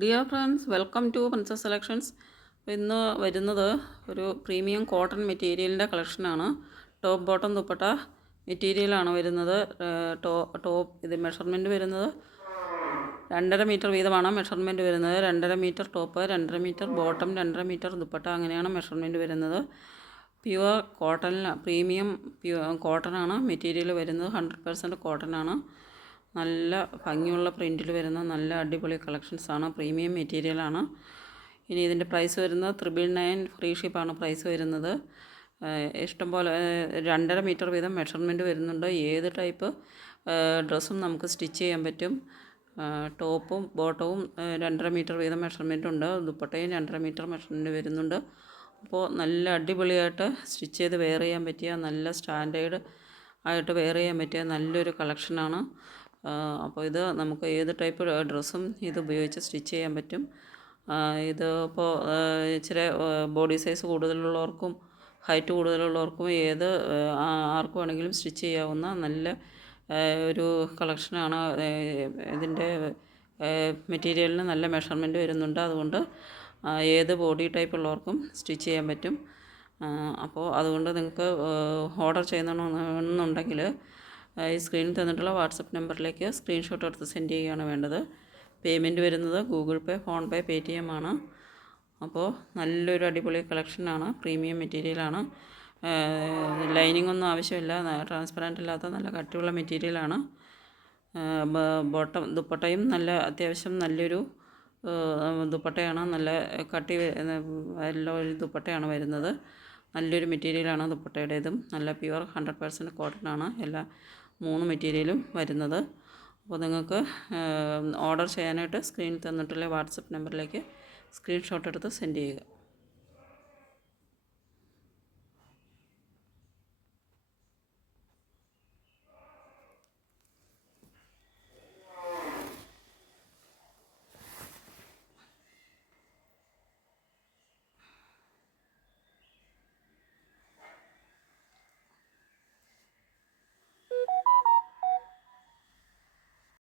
Dear friends, welcome to princess selections. ഇന്ന് വരുന്നത് ഒരു പ്രീമിയം കോട്ടൺ മെറ്റീരിയലിൻ്റെ കളക്ഷനാണ്. ടോപ്പ് ബോട്ടം ദുപ്പട്ട മെറ്റീരിയലാണ് വരുന്നത്. ടോപ്പ് ഇത് മെഷർമെൻറ്റ് വരുന്നത് 2.5 മീറ്റർ വീതമാണ് മെഷർമെൻറ്റ് വരുന്നത്. 2.5 metre top, 2.5 metre bottom, 2.5 metre dupatta, അങ്ങനെയാണ് മെഷർമെൻറ്റ് വരുന്നത്. പ്യുവർ കോട്ടണിൽ പ്രീമിയം കോട്ടണാണ് മെറ്റീരിയൽ വരുന്നത്. 100% കോട്ടനാണ്. നല്ല ഭംഗിയുള്ള പ്രിൻറ്റിൽ വരുന്ന നല്ല അടിപൊളി കളക്ഷൻസാണ്. പ്രീമിയം മെറ്റീരിയലാണ്. ഇനി ഇതിൻ്റെ പ്രൈസ് വരുന്നത് 999 ഫ്രീ ഷിപ്പാണ് പ്രൈസ് വരുന്നത്. ഇഷ്ടംപോലെ 2.5 മീറ്റർ വീതം മെഷർമെൻറ്റ് വരുന്നുണ്ട്. ഏത് ടൈപ്പ് ഡ്രസ്സും നമുക്ക് സ്റ്റിച്ച് ചെയ്യാൻ പറ്റും. ടോപ്പും ബോട്ടവും 2.5 മീറ്റർ വീതം മെഷർമെൻറ്റ് ഉണ്ട്. ദുപ്പട്ടയും 2.5 മീറ്റർ മെഷർമെൻറ്റ് വരുന്നുണ്ട്. അപ്പോൾ നല്ല അടിപൊളിയായിട്ട് സ്റ്റിച്ച് ചെയ്ത് വെയർ ചെയ്യാൻ പറ്റിയ, നല്ല സ്റ്റാൻഡേർഡ് ആയിട്ട് വെയർ ചെയ്യാൻ പറ്റിയ നല്ലൊരു കളക്ഷനാണ്. അപ്പോൾ ഇത് നമുക്ക് ഏത് ടൈപ്പ് ഡ്രസ്സും ഇത് ഉപയോഗിച്ച് സ്റ്റിച്ച് ചെയ്യാൻ പറ്റും. ഇത് ഇപ്പോൾ ഇച്ചിരി ബോഡി സൈസ് കൂടുതലുള്ളവർക്കും ഹൈറ്റ് കൂടുതലുള്ളവർക്കും ആർക്ക് വേണമെങ്കിലും സ്റ്റിച്ച് ചെയ്യാവുന്ന നല്ല ഒരു കളക്ഷനാണ്. ഇതിൻ്റെ മെറ്റീരിയലിന് നല്ല മെഷർമെൻറ്റ് വരുന്നുണ്ട്. അതുകൊണ്ട് ഏത് ബോഡി ടൈപ്പ് ഉള്ളവർക്കും സ്റ്റിച്ച് ചെയ്യാൻ പറ്റും. അപ്പോൾ അതുകൊണ്ട് നിങ്ങൾക്ക് ഓർഡർ ചെയ്യണമെന്നുണ്ടെങ്കിൽ ഈ സ്ക്രീനിൽ തന്നിട്ടുള്ള വാട്സപ്പ് നമ്പറിലേക്ക് സ്ക്രീൻഷോട്ട് എടുത്ത് സെൻഡ് ചെയ്യുകയാണ് വേണ്ടത്. പേയ്മെൻറ്റ് വരുന്നത് ഗൂഗിൾ പേ, ഫോൺ പേ, പേടിഎം ആണ്. അപ്പോൾ നല്ലൊരു അടിപൊളി കളക്ഷനാണ്. പ്രീമിയം മെറ്റീരിയലാണ്. ലൈനിങ് ഒന്നും ആവശ്യമില്ല. ട്രാൻസ്പെറൻ്റ് അല്ലാത്ത നല്ല കട്ടിയുള്ള മെറ്റീരിയലാണ്. ബോട്ടം ദുപ്പട്ടയും നല്ല അത്യാവശ്യം നല്ലൊരു ദുപ്പട്ടയാണ്. നല്ല കട്ടി ഒരു ദുപ്പട്ടയാണ് വരുന്നത്. നല്ലൊരു മെറ്റീരിയലാണ് ദുപ്പട്ടയുടേതും. നല്ല പ്യുവർ 100% കോട്ടനാണ് എല്ലാ 3 മെറ്റീരിയലും വരുന്നത്. അപ്പോൾ നിങ്ങൾക്ക് ഓർഡർ ചെയ്യാനായിട്ട് സ്ക്രീനിൽ തന്നിട്ടുള്ള വാട്സപ്പ് നമ്പറിലേക്ക് സ്ക്രീൻഷോട്ട് എടുത്ത് സെൻഡ് ചെയ്യുക.